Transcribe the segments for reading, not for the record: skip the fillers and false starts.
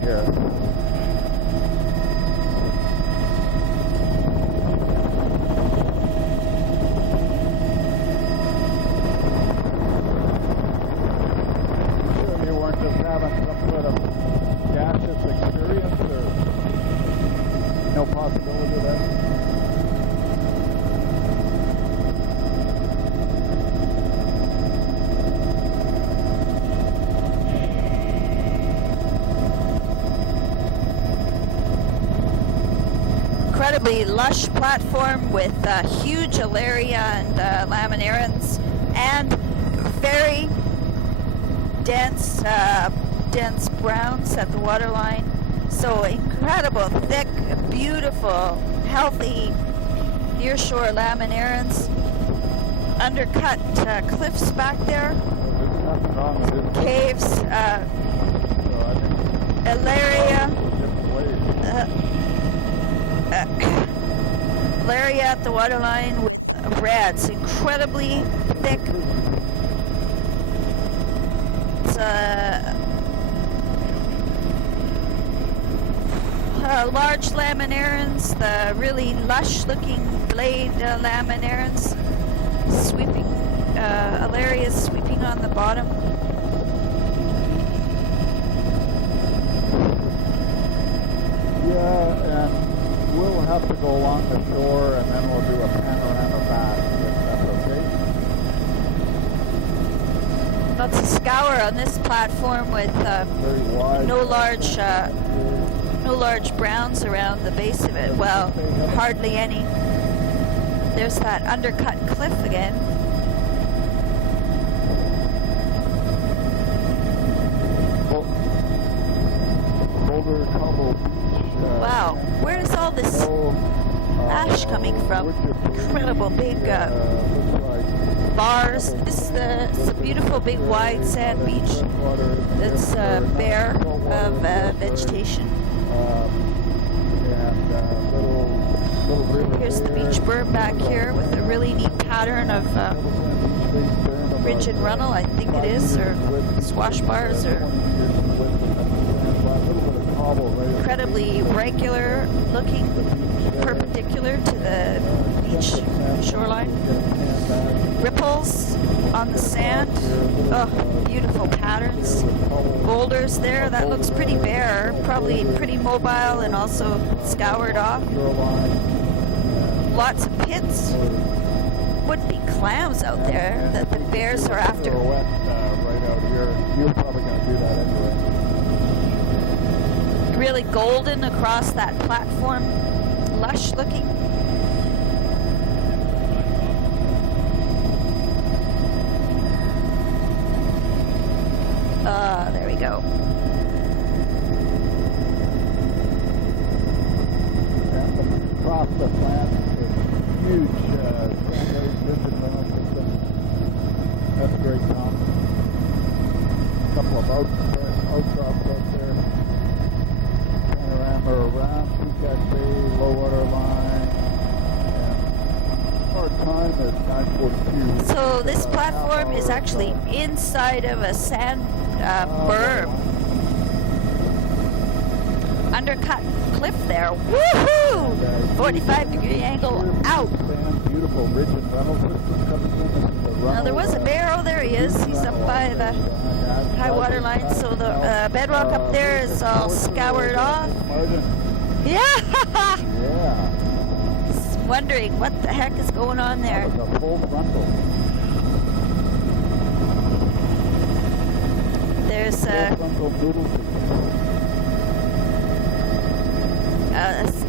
here. Sure you weren't just having some sort of gaseous experience, or no possibility of that? Incredibly lush platform with huge alaria and laminarans, and very dense browns at the waterline. So incredible, thick, beautiful, healthy nearshore laminarans. Undercut cliffs back there, caves, alaria. Alaria at the waterline with reds, incredibly thick. It's large laminarans, the really lush-looking blade laminarans, sweeping alarias sweeping on the bottom. Yeah, and we'll have to go along the shore, and then we'll do a panorama back, if that's okay. Lots of scour on this platform with no large browns around the base of it. Well, hardly any. There's that undercut cliff again. Boulder Cobble Beach. Wow, where is all this ash coming from? Incredible big bars. This is a beautiful big wide sand beach that's bare of vegetation. Here's the beach berm back here with a really neat pattern of ridge and runnel, I think it is, or swash bars, or incredibly regular looking, perpendicular to the beach shoreline. Ripples on the sand. Oh, beautiful patterns. Boulders there. That looks pretty bare, probably pretty mobile and also scoured off. Lots of pits. Would be clams out there that the bears are after. Right out here. You're probably going to do that anyway. Really golden across that platform, lush looking. There we go. And across the plant, huge sand system. That's great, Tom. A couple of outcrops out there. Panorama around Peacock Bay, low water line, and our time is 9:42. So this platform is actually inside of a sand berm. Undercut cliff there. Woohoo! 45-degree angle out. Beautiful ridge and runnel system coming in. Now there was a bear. Oh, there he is. He's up by the high water line. So the bedrock up there is all scoured off. Yeah. Yeah. Just wondering what the heck is going on there. That was a full frontal. There's a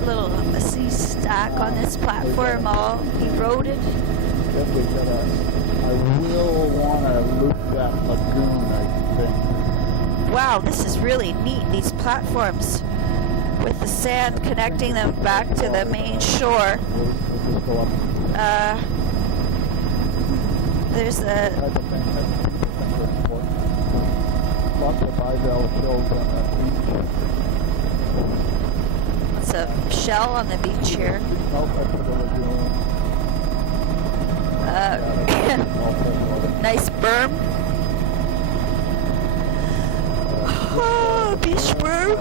little sea stack on this platform, all eroded. I will want to loop that lagoon, I think. Wow, this is really neat, these platforms, with the sand connecting them back to the main shore. We'll just go up. There's a... Type of thing that's super important. Lots of bivalve shells on that beach. It's a shell on the beach here. Nice berm. Oh, beach berm.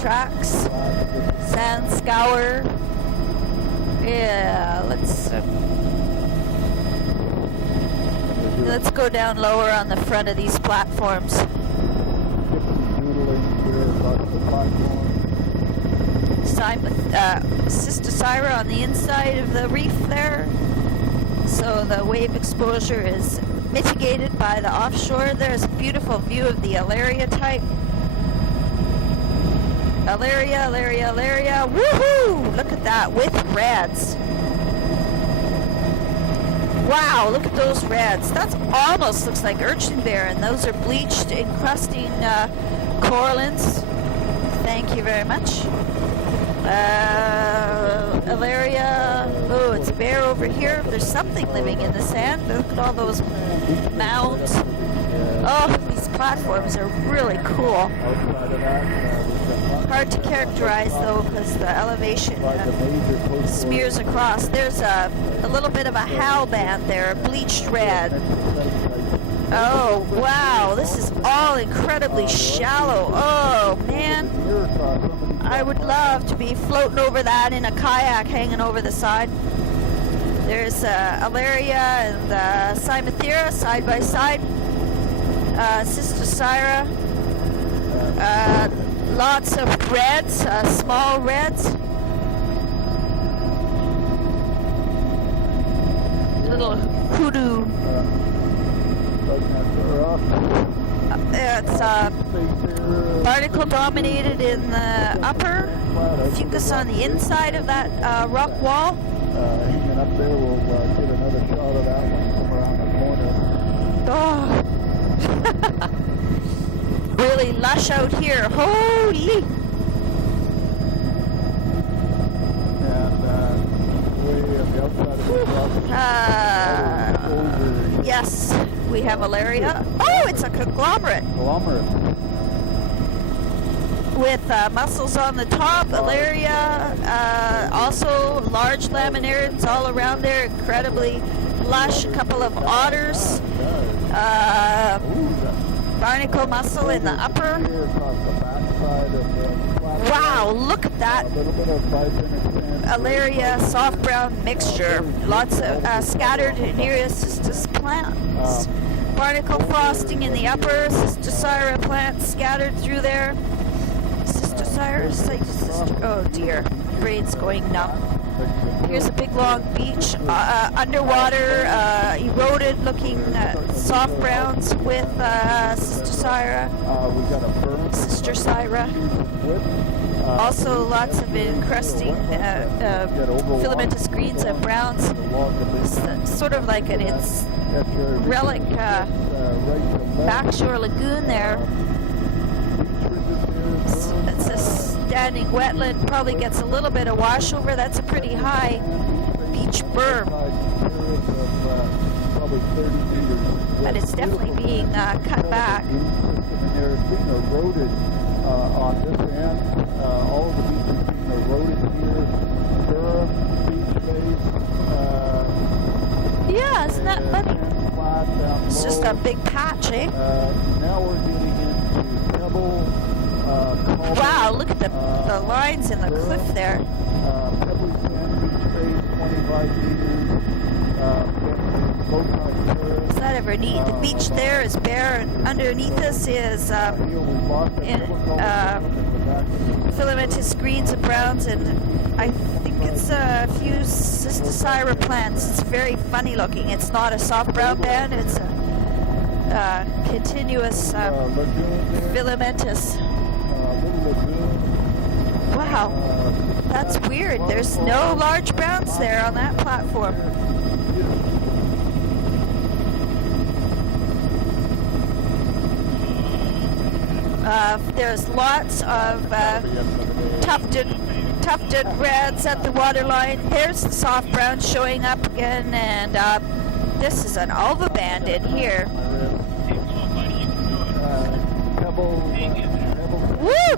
tracks, sand scour. Yeah, let's go down lower on the front of these platforms. Sister Syra on the inside of the reef there, so the wave exposure is mitigated by the offshore. There's a beautiful view of the Alaria type. Alaria, woohoo! Look at that, with reds. Wow, look at those reds. That almost looks like urchinbear, and those are bleached, encrusting corallines. Thank you very much. Alaria. Oh, it's bare over here. There's something living in the sand. Look at all those mounds. Oh, these platforms are really cool. Hard to characterize though, because the elevation smears across. There's a little bit of a hal band there, bleached red. Oh, wow, this is all incredibly shallow. Oh, man. I would love to be floating over that in a kayak hanging over the side. There's Alaria and Cymathera side by side. Sister Syra. Lots of reds, small reds. Little hoodoo. It's barnacle dominated in the upper, fucus on the inside of that rock wall. Hanging up there, we'll get another shot of that one from around the corner. Oh. Really lush out here. Holy! And way on the outside of the rock. Yes, we have Alaria. Oh, it's a conglomerate. With mussels on the top, Alaria, also large laminarians all around there, incredibly lush. A couple of otters. Barnacle mussel in the upper. Wow, look at that Alaria soft brown mixture. Lots of scattered Nereocystis plants. Barnacle frosting in the upper. Sister Syra plants scattered through there. Sister Syra, oh dear, brain's going numb. Here's a big long beach, underwater, eroded looking soft browns with Sister Syra. Sister Syra. Also lots of encrusting filamentous greens and browns. Sort of like an relic backshore lagoon there. It's a standing wetland, probably gets a little bit of washover. That's a pretty high beach berm. But it's definitely being cut back. On this end, all of the beaches being eroded here. Durham, beach face. Yeah, isn't that funny? It's just a big patch, eh? Now we're getting into Pebble. Wow, look at the lines in the cliff there. Pebbly sand beach face, 25 meters. Is that ever neat? The beach there is bare, and underneath us is filamentous greens and browns, and I think it's a few Sister Syra plants. It's very funny looking. It's not a soft brown band, it's a continuous filamentous. Wow, that's weird. There's no large browns there on that platform. There's lots of tufted reds at the waterline. There's the soft brown showing up again, and this is an alva band in here. Woo!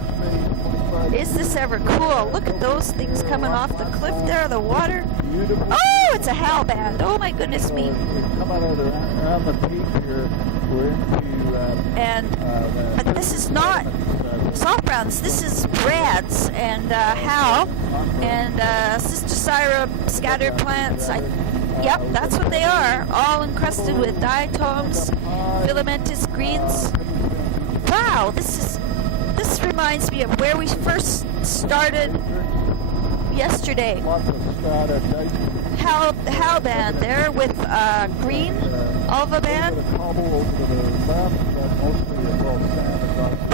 Is this ever cool? Look at those things coming off the cliff there, the water. Oh, it's a hal band. Oh my goodness me. And but this is not soft browns. This is Brad's and Hal and Sister Syra scattered plants. Yep, that's what they are. All encrusted with diatoms, filamentous greens. Wow, this reminds me of where we first started yesterday. Hal band there with green Alva band.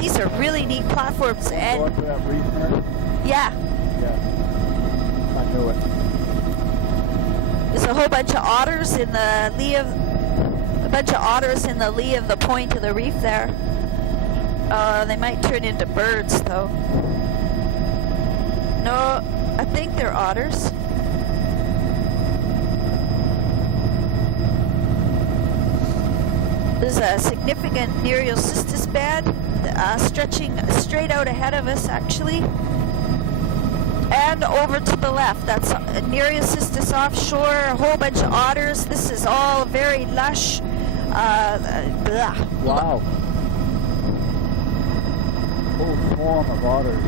These are really neat platforms, and yeah, I knew it. there's a whole bunch of otters in the lee of the point of the reef there. They might turn into birds though. No, I think they're otters. There's a significant Nereocystis bed stretching straight out ahead of us, actually. And over to the left, that's Nereocystis offshore, a whole bunch of otters. This is all very lush. Wow. Whole swarm of otters.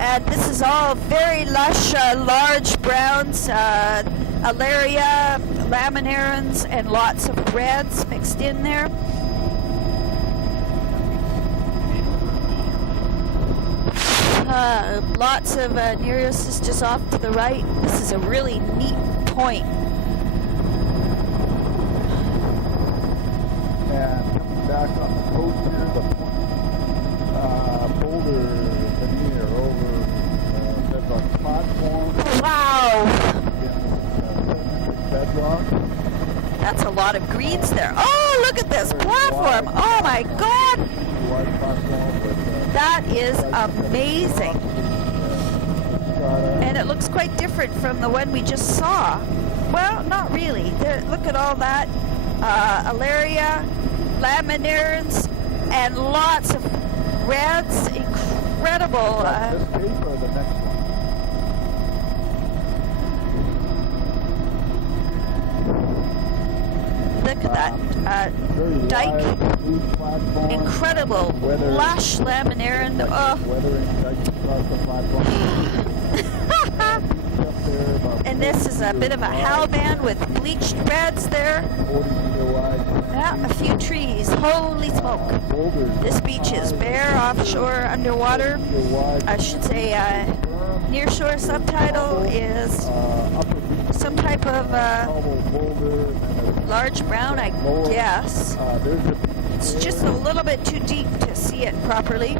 And this is all very lush, large browns, alaria, laminarans, and lots of reds mixed in there. Lots of Nereocystis off to the right. This is a really neat point. And coming back on the coast here, the point, boulder veneer over bedrock platform. Wow! Bedrock. That's a lot of greens there. Oh, look at this platform! Oh my God! Wide platform with, that is amazing. And it looks quite different from the one we just saw. Well, not really. There, look at all that. Alaria, laminarans, and lots of reds. Incredible. This tape or the next one? Look at that. Dike. Incredible. Lush laminaran. Oh. And this is a bit of a Hal band with bleached reds there. Yeah, a few trees. Holy smoke. This beach is bare, offshore, underwater. I should say nearshore subtitle is some type of large brown, I guess. It's just a little bit too deep to see it properly.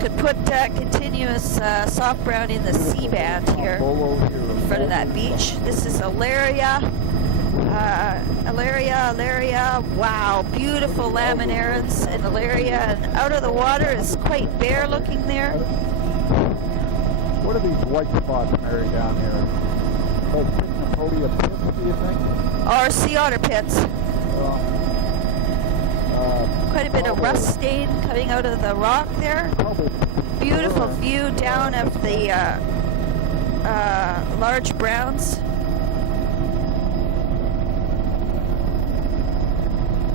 Could put continuous soft brown in the C band here in front of that beach. This is Alaria. Alaria. Wow, beautiful laminarans and Alaria. And out of the water is quite bare looking there. What are these white spots, Mary, down here? Those Pycnopodia pits, do you think? Or sea otter pits. Quite a bit of rust stain coming out of the rock there. Beautiful view down of the large browns.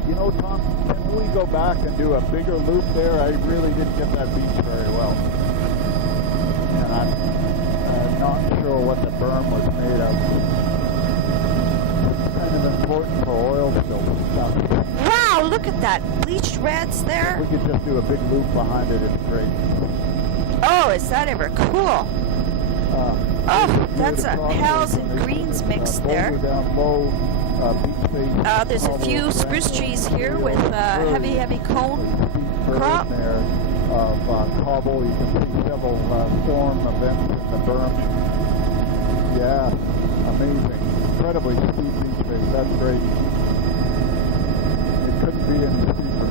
You know, Tom, can we go back and do a bigger loop there? I really didn't get that beach very well. And I'm not sure what the berm was made of. It's kind of important for oil spill stuff. Wow, look at that. Bleached reds there. We could just do a big loop behind it. It's great. Oh, is that ever cool? Oh, that's a Hal's and greens mix there. Down low, there's a few spruce trees here with heavy cone crop. There of cobble. You can see several storm events in the berm. Yeah, amazing. Incredibly steep beach face. That's great. It couldn't be any steeper.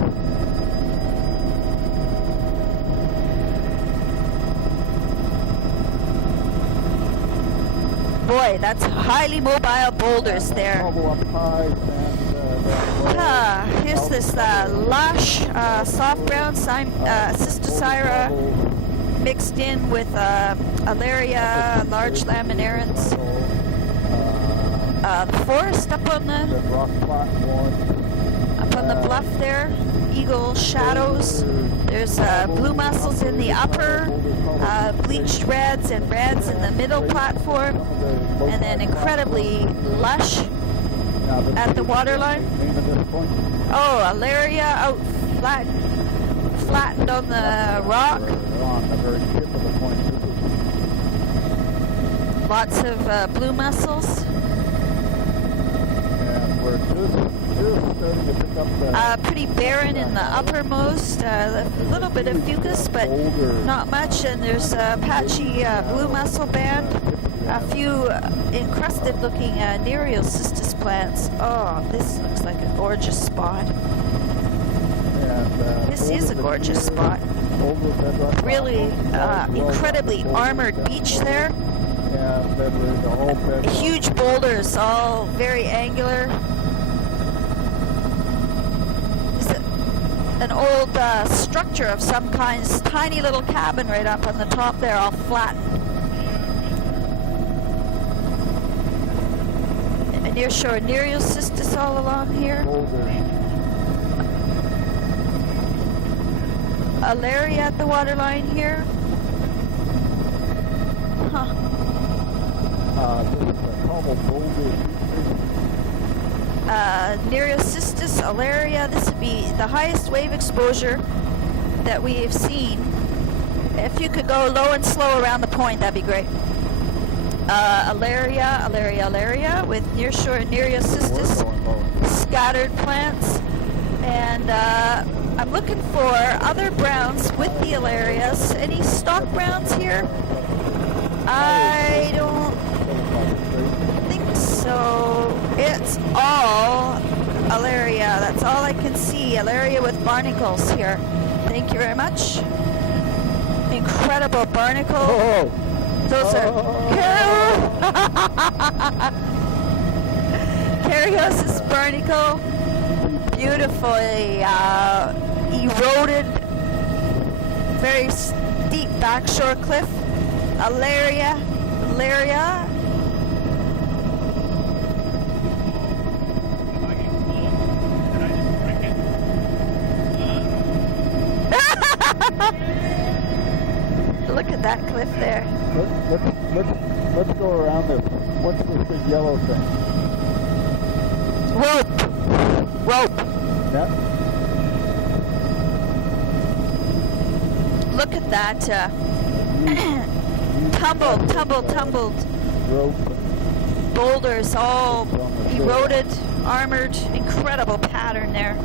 Boy, that's highly mobile boulders there. Cobble up high, and Here's this lush soft brown Cystosira mixed in with Alaria, large laminarans. The forest up on the bluff there, eagle shadows. There's blue mussels in the upper, bleached reds and reds in the middle platform, and then incredibly lush at the waterline. Oh, Alaria out flattened on the rock. Lots of blue mussels. Pretty barren in the uppermost, a little bit of fucus, but not much, and there's a patchy blue mussel band, a few encrusted looking Nereocystis plants. Oh, this looks like a gorgeous spot. This is a gorgeous spot. Really incredibly armored beach there. Huge boulders, all very angular. An old structure of some kind, this tiny little cabin right up on the top there, all flattened. A nearshore Nereocystis all along here. Alaria at the waterline here. Huh. Nereocystis, Alaria, this would be the highest wave exposure that we have seen. If you could go low and slow around the point, that'd be great. Alaria, with nearshore Nereocystis, scattered plants, and I'm looking for other browns with the Alarias. Any stock browns here? I don't think so. It's all Alaria. That's all I can see. Alaria with barnacles here. Thank you very much. Incredible barnacle. Oh. Those are Cariosis barnacle. Beautifully eroded, very steep backshore cliff. Alaria. Look at that cliff there. Let's go around this. What's this big yellow thing? Rope. Yeah. Look at that. Tumbled. Rope. Boulders all eroded, armored, incredible pattern there.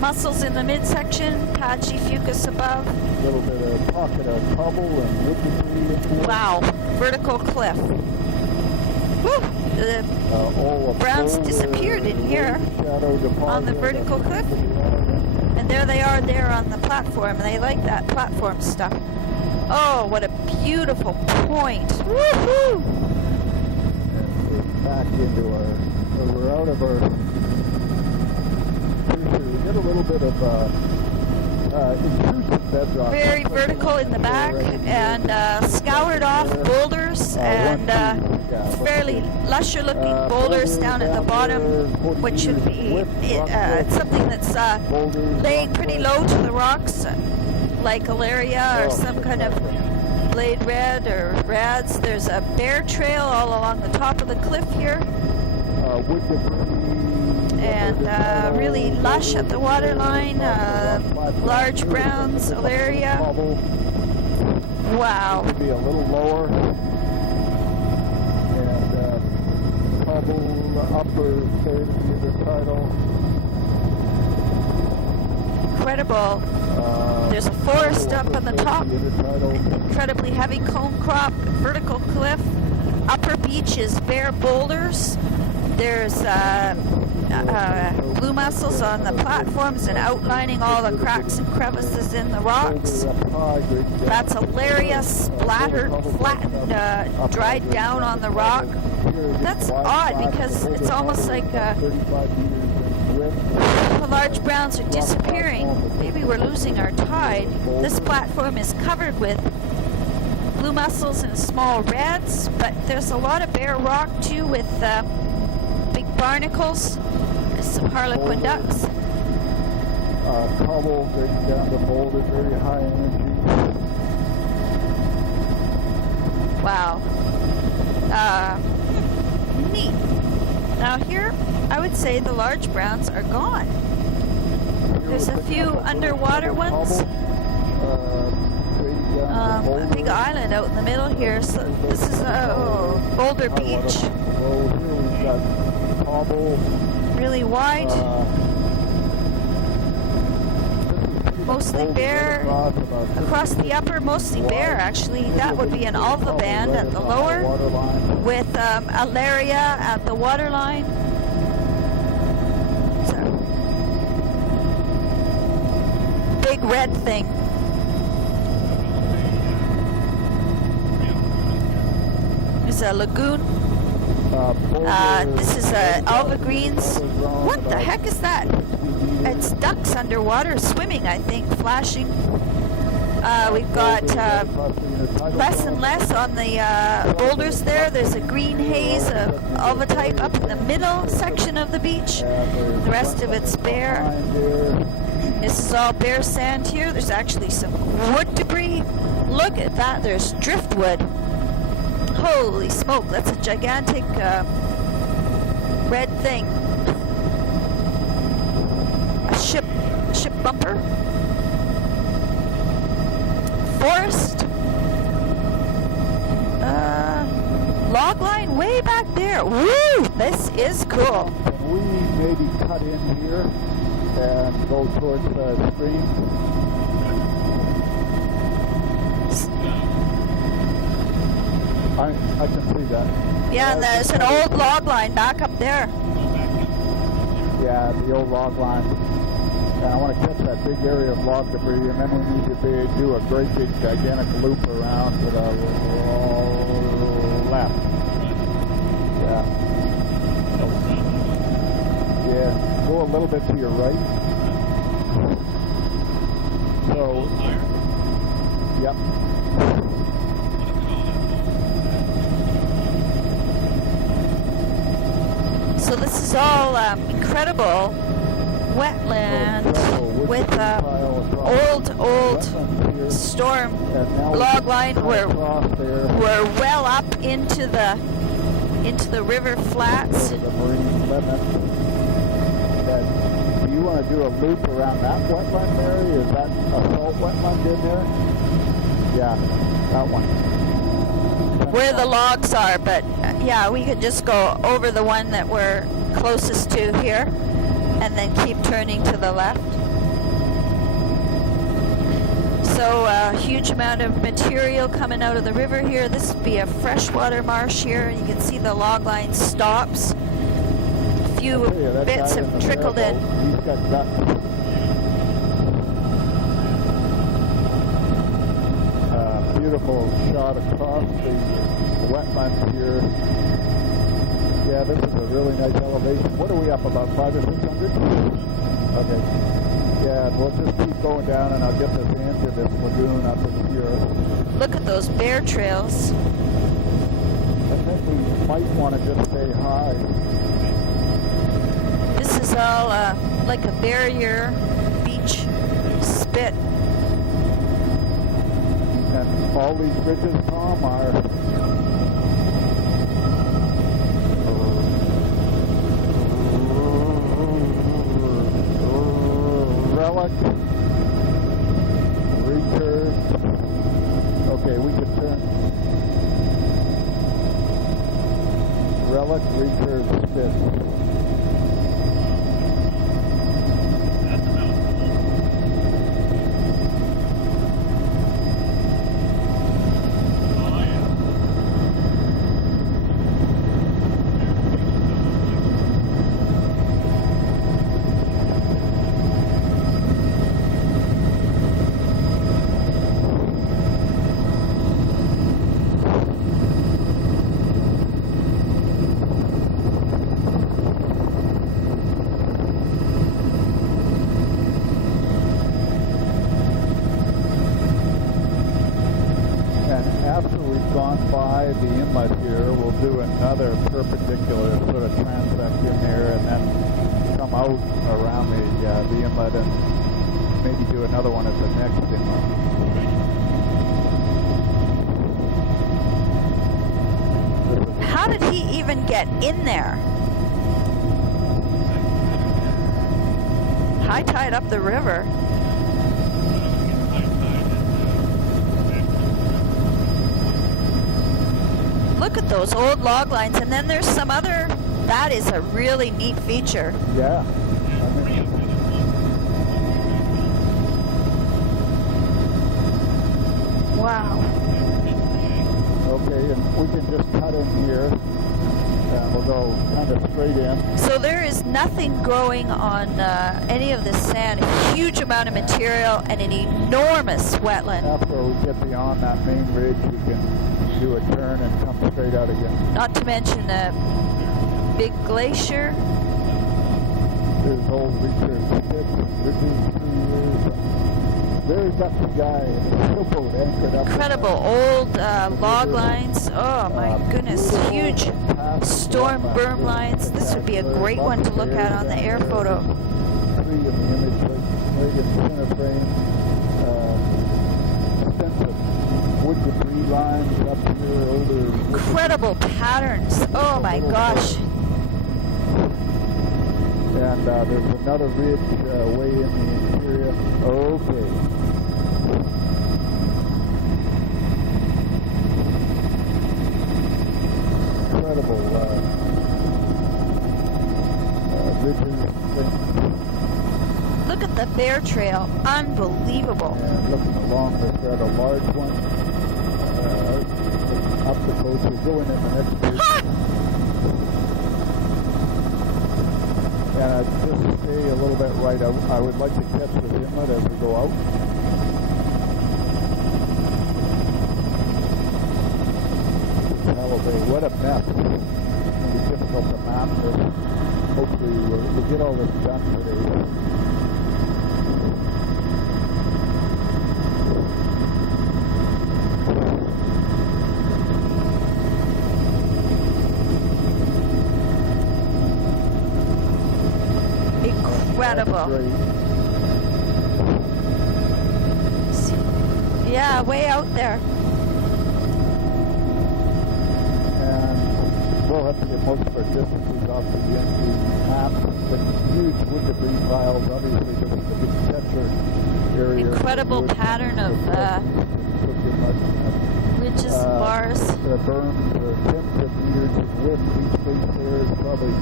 Mussels in the midsection, patchy fucus above. A little bit of pocket of cobble and wood debris. Wow, vertical cliff. Woo! The browns disappeared in here on the vertical cliff. And there they are there on the platform. They like that platform stuff. Oh, what a beautiful point. Woohoo! Back into we're out of our, we get a little bit of intrusive bedrock. Very vertical in the back and scoured off boulders and fairly lusher looking boulders down at the bottom, which should be something that's laying pretty low to the rocks, like Alaria or some kind of blade red or rads. There's a bear trail all along the top of the cliff here. And really lush at the waterline, large browns, Alaria. Wow. Be a little lower. And cobble upper third of the intertidal. Incredible. There's a forest up on the top, incredibly heavy cone crop, vertical cliff. Upper beach is bare boulders. There's blue mussels on the platforms and outlining all the cracks and crevices in the rocks. Basilaria splattered, flattened, dried down on the rock. That's odd because it's almost like the large browns are disappearing. Maybe we're losing our tide. This platform is covered with blue mussels and small reds, but there's a lot of bare rock too with big barnacles. There's some harlequin ducks. Cobble going down the boulder, very high energy. Wow. Neat. Now here, I would say the large browns are gone. There's a few underwater ones. A big island out in the middle here. So this is Boulder Beach. Really wide. Mostly bare. Across the upper, mostly bare actually. That would be an alva band at the lower, with alaria at the waterline. It's a big red thing. There's a lagoon. This is alva greens. What the heck is that? It's ducks underwater swimming, I think, flashing. We've got less and less on the boulders there. There's a green haze of alva type up in the middle section of the beach. The rest of it's bare. This is all bare sand here. There's actually some wood debris. Look at that. There's driftwood. Holy smoke, that's a gigantic red thing. A ship bumper. Forest. Log line way back there. Woo! This is cool. Can we maybe cut in here and go towards the stream? I can see that. Yeah, and there's an old log line back up there. Yeah, the old log line. And I want to catch that big area of log debris, and then we need to do a great big gigantic loop around to the left. Yeah. Yeah, go a little bit to your right. So, yep. So this is all incredible wetland with old storm log line. We're well up into the river flats. Do you want to do a loop around that wetland there? Is that a salt wetland in there? Yeah, that one. Where the logs are, but yeah, we could just go over the one that we're closest to here and then keep turning to the left. So a huge amount of material coming out of the river here. This would be a freshwater marsh here. You can see the log line stops. A few bits have trickled in. He's got ducks. Beautiful shot across the wetlands here. Yeah, this is a really nice elevation. What are we up, about 500 or 600? Okay. Yeah, we'll just keep going down and I'll get this into this lagoon up in here. Look at those bear trails. I think we might want to just stay high. This is all like a barrier beach spit. And all these ridges, Tom, are relic, recurve. Okay, we can turn relic, recurve, spit. do another perpendicular sort of transect in there, and then come out around the inlet and maybe do another one at the next inlet. How did he even get in there? High tide up the river. Look at those old log lines, and then there's some other. That is a really neat feature. Yeah. Wow. Okay, and we can just cut in here, and we'll go kind of straight in. So there is nothing growing on any of this sand. A huge amount of material and an enormous wetland. After we get beyond that main ridge, we can do a turn and come straight out again. Not to mention a big glacier. There's old Richard Spitz, Richard 3 years. Very gutsy guy. Sailboat anchored up. Incredible old log lines. Oh my goodness, huge storm berm lines. This would be a great one to look at on the air photo. Tree in the image, right in the center frame. Extensive wood debris lines up here, older. Incredible patterns. Oh my gosh. And there's another ridge way in the interior. Okay. Incredible ridges. Look at the bear trail. Unbelievable. And looking along, there's got a large one up the coast. We'll go in the next ridge. And just stay a little bit right out. I would like to catch this inlet as we go out. What a mess. It's going to be difficult to map this. Hopefully we'll get all this done today. Incredible. Yeah, way out there. We'll have to get most of our distances off the NP map. But huge wood debris piles, obviously, this is a big catcher area. Incredible pattern of ridges and bars. The berms are tens of meters in width. Each base there is probably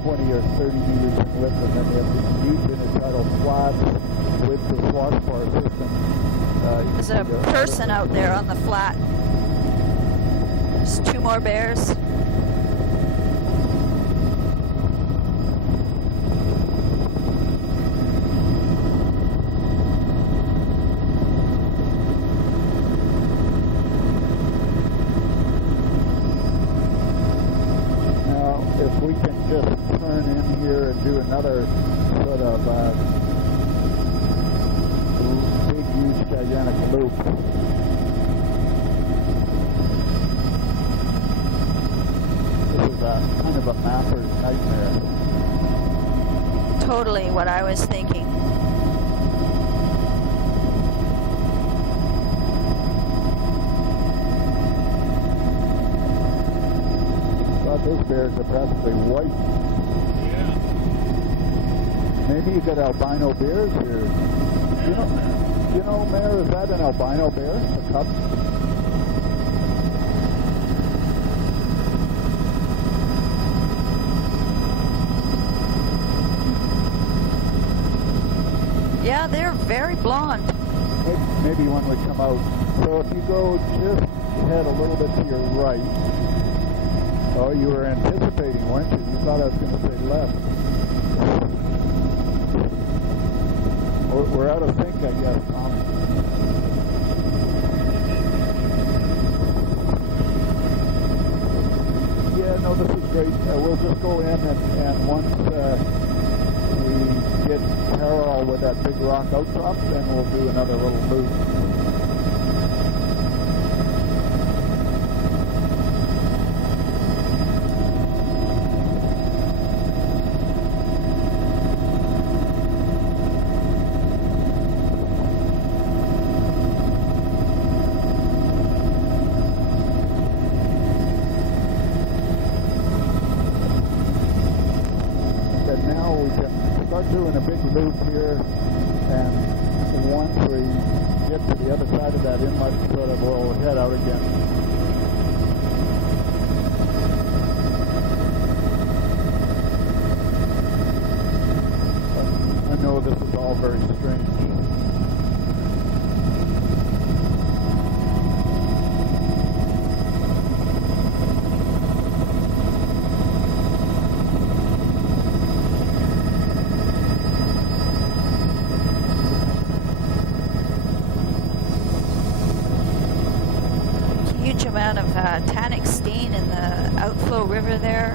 20 or 30 meters in width, and then you have these huge intertidal flats with the swash bar system. There's a person out there on the flat. There's two more bears. Now, if we can just turn in here and do another sort of big, huge, gigantic loop. Kind of a mapper's nightmare. Totally what I was thinking. God, those bears are practically white. Yeah. Maybe you got albino bears here. You know, Mayor, is that an albino bear? A cub? Yeah, they're very blonde. Maybe one would come out. So if you go just head a little bit to your right. Oh, you were anticipating, weren't you? You thought I was going to say left. We're out of sync, I guess, Tom. Yeah, no, this is great. We'll just go in and once we get parallel with that big rock outcrop, then we'll do another little loop. loop here, and once we get to the other side of that inlet, sort of we'll head out again. I know this is all very strange. Huge amount of tannic stain in the outflow river there.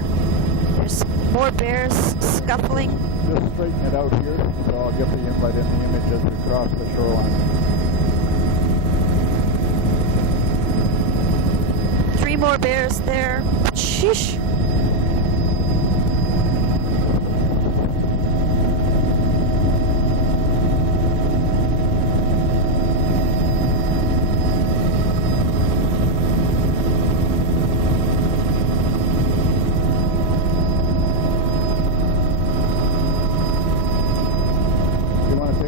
There's more bears scuffling. Just straighten it out here, so I'll get the inlet in the image as we cross the shoreline. 3 more bears there. Sheesh.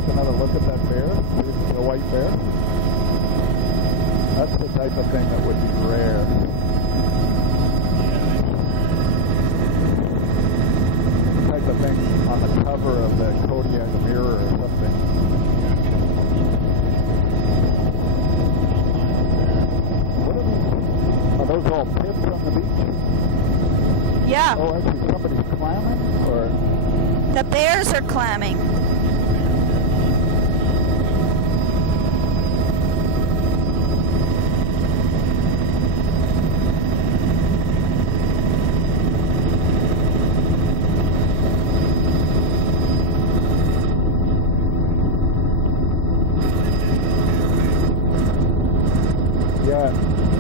Another look at that bear, the white bear. That's the type of thing that would be rare. The type of thing on the cover of the Kodiak Mirror or something. What are these? Are those all pips on the beach? Yeah. Oh, actually somebody's clamming? Or The bears are clamming. yeah,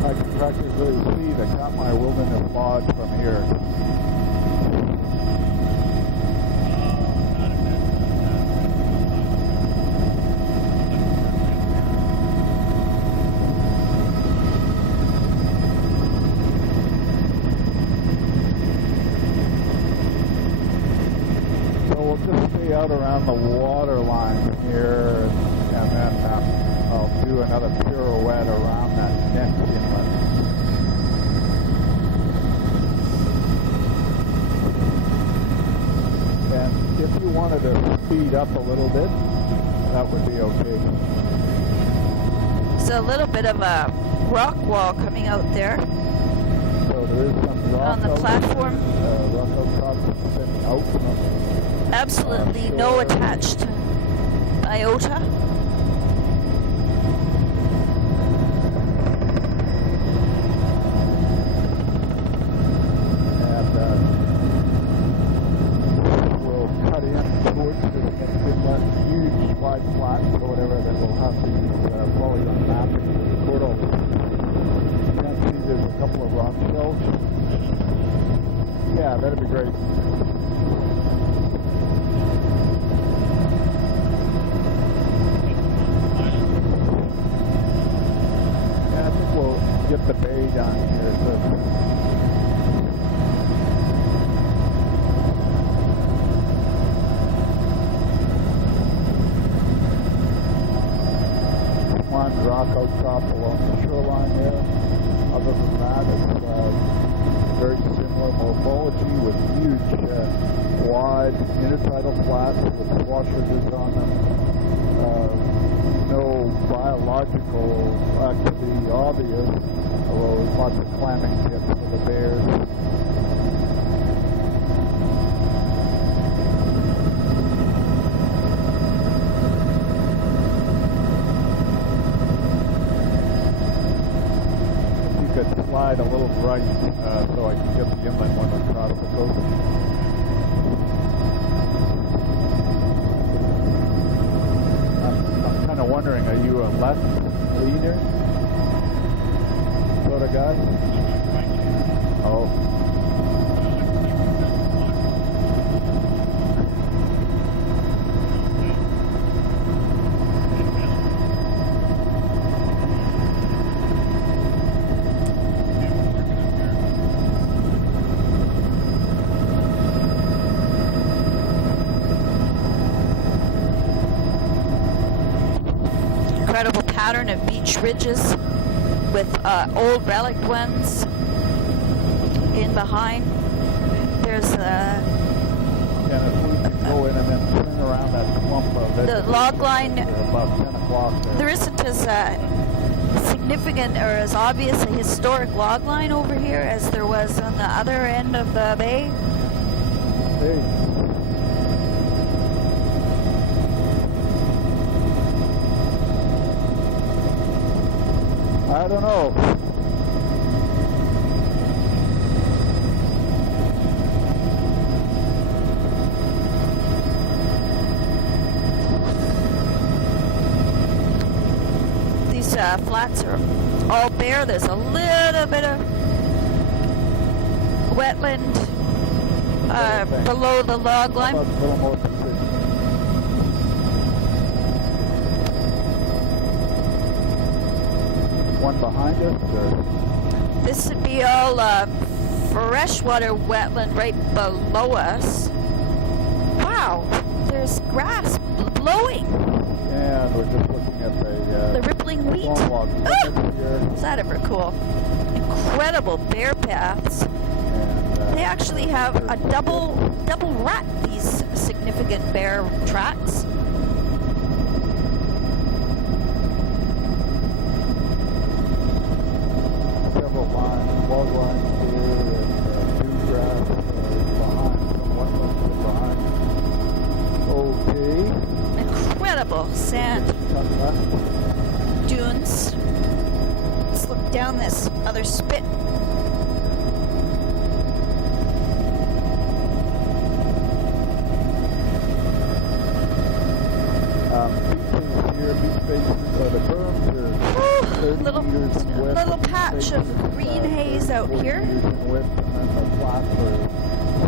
I can practically see the Katmai Wilderness Lodge from here. We'll just stay out around the water line here, and then I'll do another pirouette around that next inlet. And if you wanted to speed up a little bit, that would be okay. So a little bit of a rock wall coming out there. So there is some rock on the platform. Rock outcrop sitting out from Absolutely no attached iota. And we'll cut in towards this next inlet, huge slide flats or whatever that we'll have to use polygon mapping to record all this. You can see there's a couple of rock shells. Yeah, that'd be great. Get the bay down here. So. One rock outcrop along the shoreline there. Other than that, it's very similar morphology with huge, wide intertidal flats with washages on them. No biological activity obvious, although there's lots of clamming tips for the bears. If you could slide a little right so I can get the inlet when we cross the coast. I'm kind of wondering, are you a left leaner sort of guy? Oh. incredible pattern of beach ridges with old relic ones in behind. There's And if we could go in and then swing around that clump of the log line. About 10 o'clock there. There isn't as significant or as obvious a historic log line over here as there was on the other end of the bay. Hey. I don't know. These flats are all bare. There's a little bit of wetland below the log line. A little more precision. One behind us, or? This would be all freshwater wetland right below us. Wow, there's grass blowing. And we're just looking at The rippling wheat. log here. Is that ever cool? Incredible bear paths. And, They actually have a double rut, these significant bear tracks. several lines, log lines here, and new grass behind, some wetlands behind. Okay. Incredible sand Cut left. dunes. Let's look down this other spit. Beaches here, beach faces, the berms are 30 Little meters in width. little patch of green haze out 40 here. meters in width, and then the flats are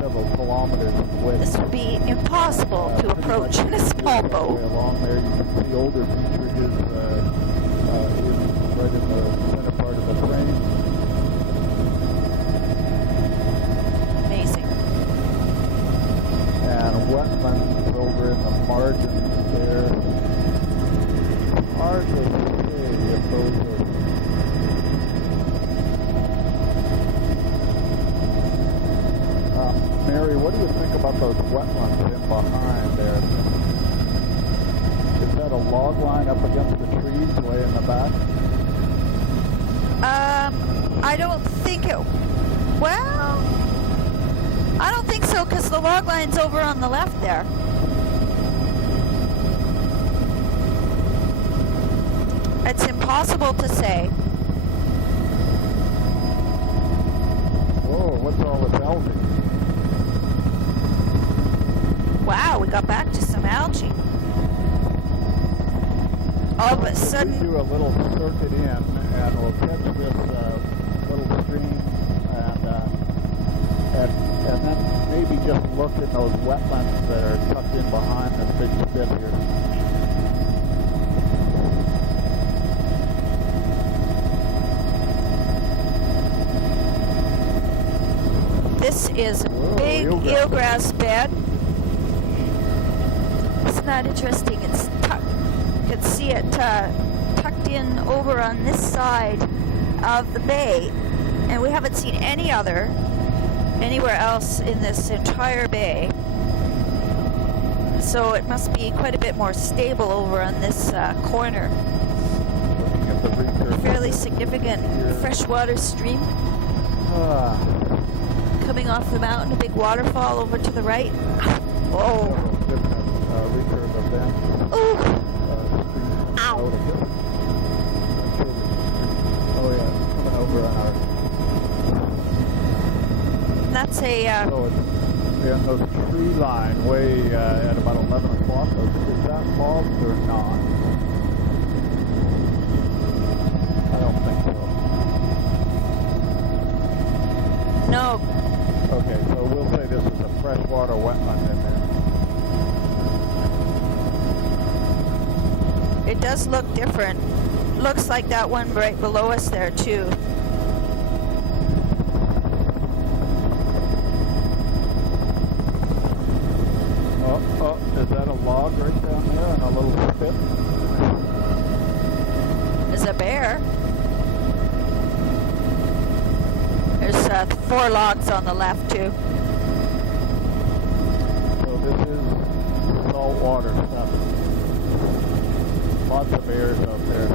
several kilometers in width. This would be impossible to approach in a small boat. Along there, you can see older beach ridges right in the center part of the frame. Amazing. And wetlands over in the margins there. Hard to say if those are. Mary, what do you think about those wetlands in behind there? Is that a log line up against the trees way in the back? I don't think it. Well, I don't think so because the log line's over on the left there. It's impossible to say. Whoa, what's all this algae? Wow, we got back to some algae. All of a sudden, We do a little circuit in, and we'll catch this little stream, and then maybe just look at those wetlands that are tucked in behind this big spit here. this is a Whoa, big eelgrass. eelgrass bed. Isn't that interesting? It's tucked. You can see it tucked in over on this side of the bay, and we haven't seen anywhere else in this entire bay. So it must be quite a bit more stable over on this corner. Looking at the recurve. Fairly significant freshwater stream coming off the mountain, a big waterfall over to the right. Whoa. Several different recurve events. Ooh. Streams Ow. out of it. Oh yeah, it's coming over on our. That's a So it's in those tree line way at about 11 o'clock. Is that logged or not? I don't think so. no. Okay, so we'll say this is a freshwater wetland in there. It does look different. Looks like that one right below us there too. Oh, is that a log right down there and a little spit? a bear. There's 4 logs on the left too. So this is saltwater stuff. Lots of bears out there.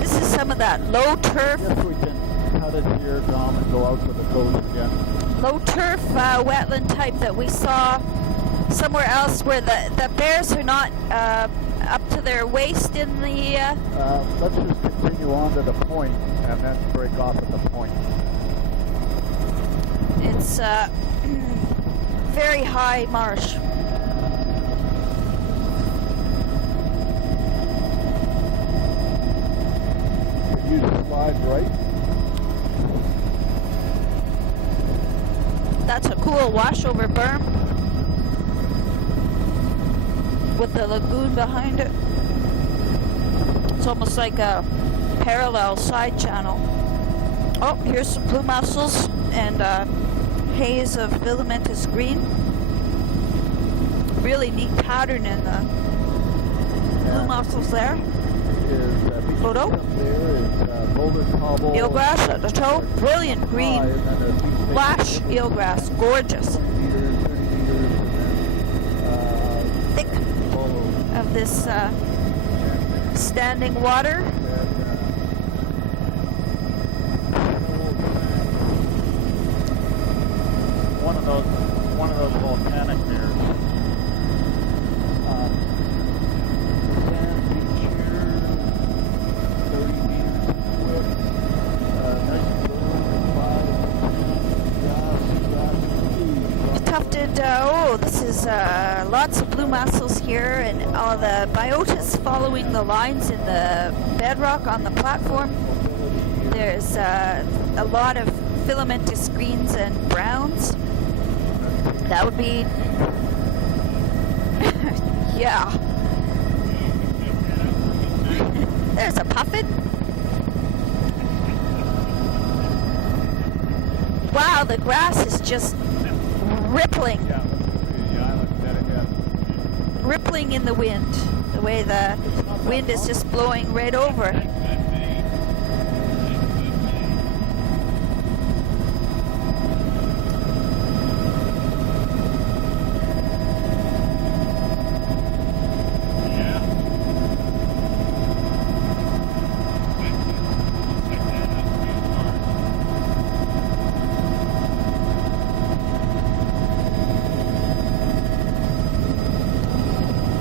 This is some of that low turf. I guess we can cut it here, Tom, and go out to the coast again. Low turf wetland type that we saw somewhere else, where the bears are not up to their waist in the. Let's just continue on to the point and then break off at the point. It's very high marsh. Could you slide right? That's a cool washover berm with the lagoon behind it. It's almost like a parallel side channel. Oh, here's some blue mussels and haze of filamentous green. Really neat pattern in the blue mussels there. Photo. Eelgrass at the toe. Brilliant green. Flash eelgrass. Gorgeous. Thick of this standing water. One of those volcanic mirrors. Sand beach here, 30 meters width. Nice blue, Tufted, this is lots of blue mussels here, and all the biotas following the lines in the bedrock on the platform. There's a lot of filamentous greens and browns. That would be, yeah. There's a puffin. Wow, the grass is just rippling. Rippling in the wind. The way the wind is just blowing right over.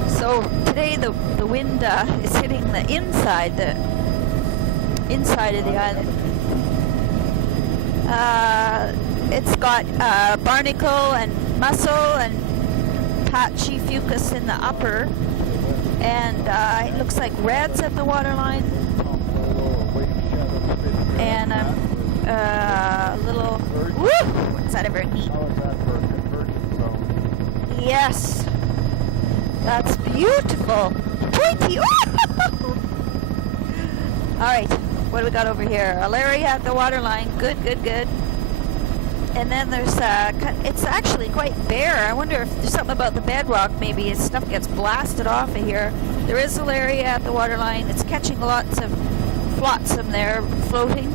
So today the wind is hitting the inside of the island. It's got barnacle and mussel and patchy fucus in the upper, and it looks like reds at the waterline, and a little. Woo! What's that ever mean? How is that for a convergence zone? Yes. That's beautiful. Pointy. All right, what do we got over here? Alaria at the waterline. Good, good, good. And then there's it's actually quite bare. I wonder if there's something about the bedrock. Maybe stuff gets blasted off of here. There is Alaria at the waterline. It's catching lots of flotsam there, floating.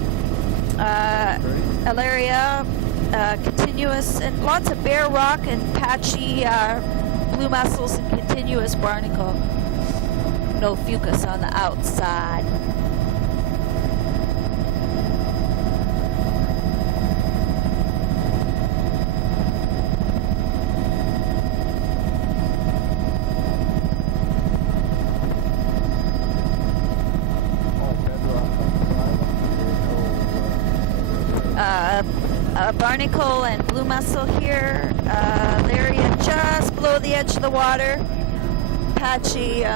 Alaria, continuous, and lots of bare rock and patchy blue mussels and continuous barnacle. No fucus on the outside. Barnacle and blue mussel here. Alaria just below the edge of the water. Patchy,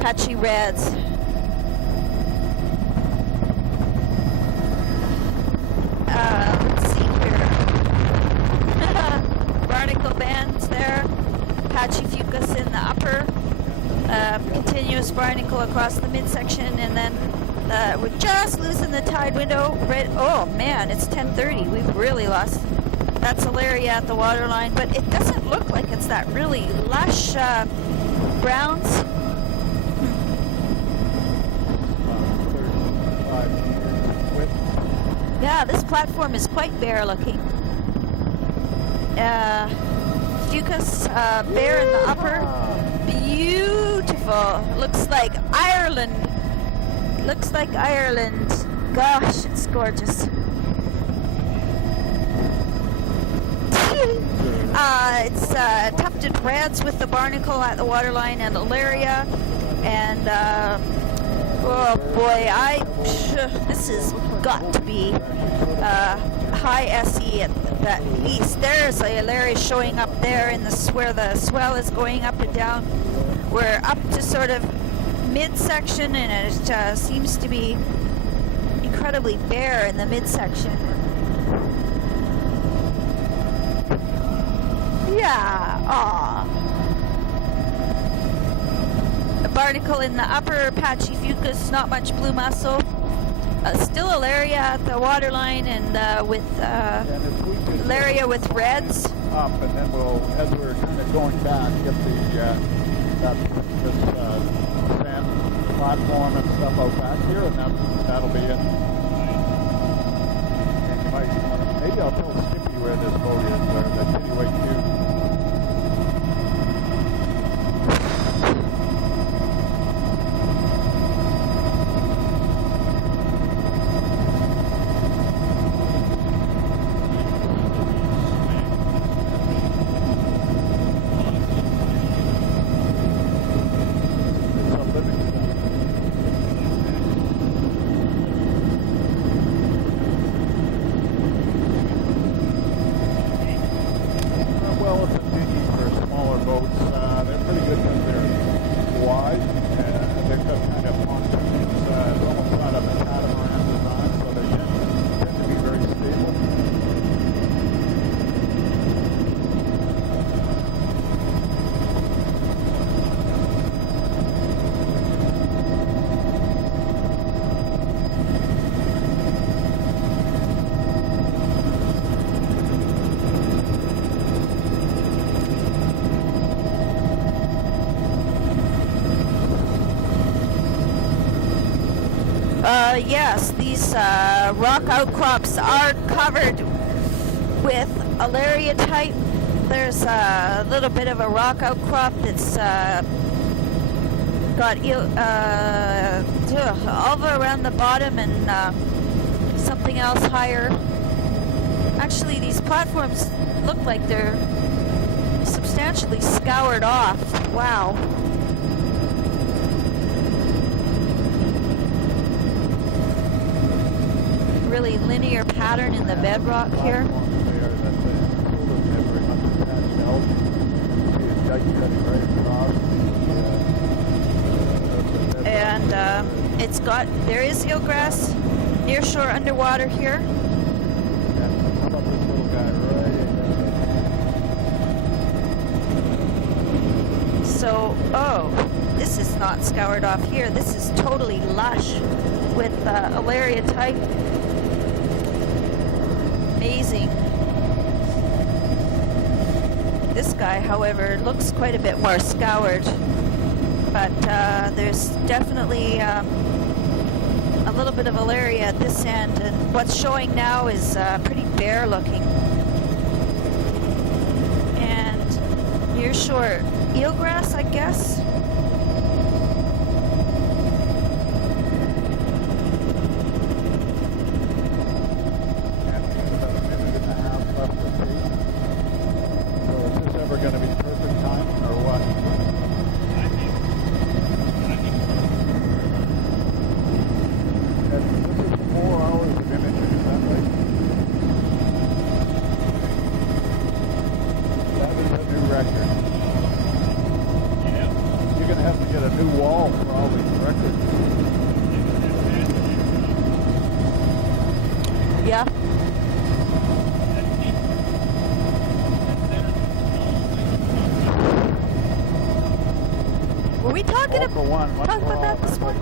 patchy reds. Let's see here. Barnacle bands there. Patchy fucus in the upper. Continuous barnacle across the midsection, and then we're just losing the tide window. Right, oh man, it's 10:30. We've really lost. That's Alaria at the waterline, but it doesn't look like it's that really lush browns. 35 meters in width. Yeah, this platform is quite bare looking. Fucus bare in the upper. Beautiful. Looks like Ireland. Looks like Ireland. Gosh, it's gorgeous. It's tufted reds with the barnacle at the waterline and Alaria. And, oh boy, this has got to be high SE at least. There's a Alaria showing up there in where the swell is going up and down. We're up to sort of midsection, and it seems to be incredibly bare in the midsection. Yeah, aw. A barnacle in the upper, patchy fucus, not much blue mussel. Still Alaria at the waterline, and with Alaria with reds. Up, and then we'll, as we're kind of going back, get this sand platform and stuff out back here, and that'll be it. And you might, maybe I'll tell Skippy where this boat is, or the Tittyway Q. Yes, these rock outcrops are covered with Alaria type. There's a little bit of a rock outcrop that's got alva around the bottom and something else higher. Actually, these platforms look like they're substantially scoured off. Wow. Really linear pattern in the bedrock here. And there is eelgrass near shore underwater here. So, oh, this is not scoured off here. This is totally lush with Alaria type. Amazing. This guy, however, looks quite a bit more scoured, but there's definitely a little bit of Alaria at this end, and what's showing now is pretty bare looking. And near shore eelgrass, I guess. Going to be perfect timing or what? And this is 4 hours of imaging, is that right? That is a new record. Yeah. You're going to have to get a new wall for all these records. Yeah. Were we talking about that this morning?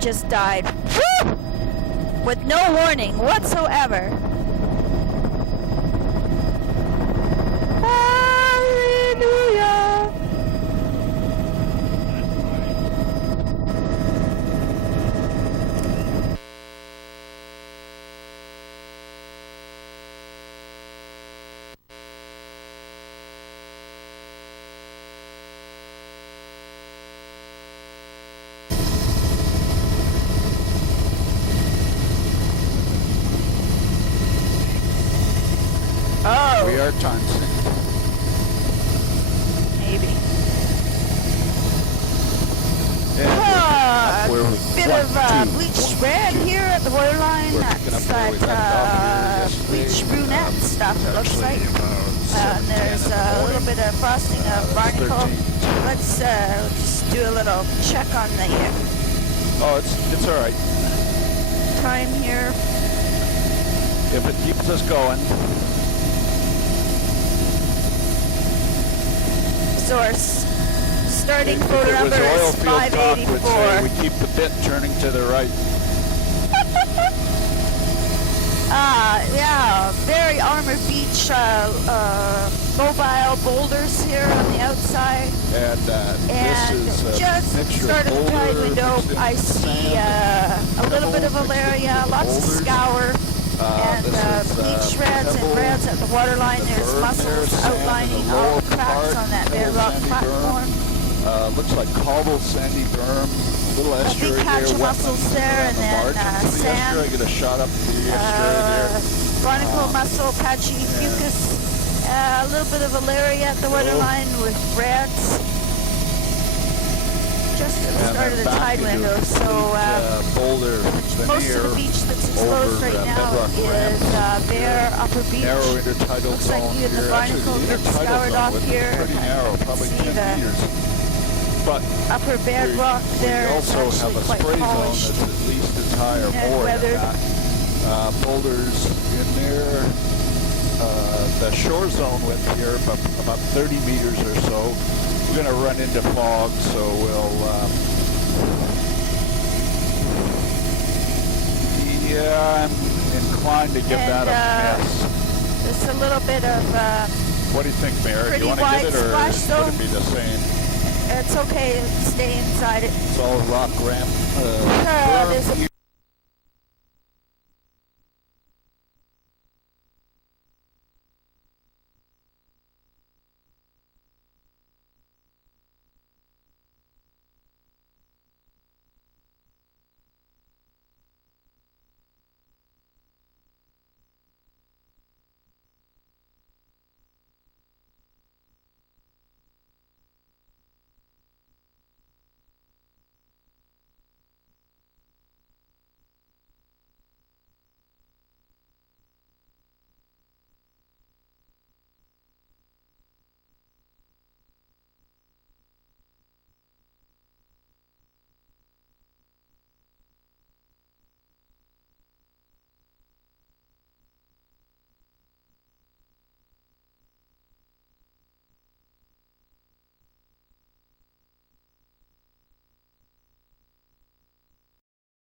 just died. Woo! With no warning whatsoever. Hallelujah. Oh, We are time synced. maybe. And Ah, where we bit of bleached red here at the waterline. We're That's picking up where we left off here yesterday. bleached brunette stuff, it looks like. And there's a little bit of frosting of barnacle. Let's just do a little check on the Oh, it's all right. time here. If it keeps us going. Source. Starting If photo it was number oil is field talk, would say 584. we keep the bit turning to the right. Yeah, very Armor Beach mobile boulders here on the outside. And And this is a just mixture sort of the boulder tide window, mixed in I with see sand, a little bit of pebbles mixed in Valeria, with lots of boulders. scour, and This is, bleach reds and pebble, reds at the waterline. the There's berm mussels there, sand in the outlining all lower the cracks part, on that pebble, bedrock sandy berm. platform. Looks like cobbled sandy berm, little A estuary big patch there, of mussels wetlands there, around and the then margins of the sand. estuary. Get a shot up the estuary there. Barnacle mussel, patchy fucus, a little bit of Valeria at the waterline with reds. Just at the And start of then the back tide into window, a so complete, boulder most of veneer the beach that's over exposed right now bedrock is ramps. bare upper beach. Narrow intertidal Looks like zone even the here. Actually, barnacle the gets intertidal scoured zone off width here. is pretty narrow, probably See 10 the meters. But upper bedrock we there is also have actually a quite spray zone polished. that's at least as high or and more weathered. than that. Boulders in there. The shore zone width here, about 30 meters or so. We're going to run into fog, so we'll... yeah, I'm inclined to give that a miss. There's a little bit of... What do you think, Mayor? Do pretty you want to wide get it, or splash would zone. it be the same? it's okay to stay inside it. It's all rock ramp. There's a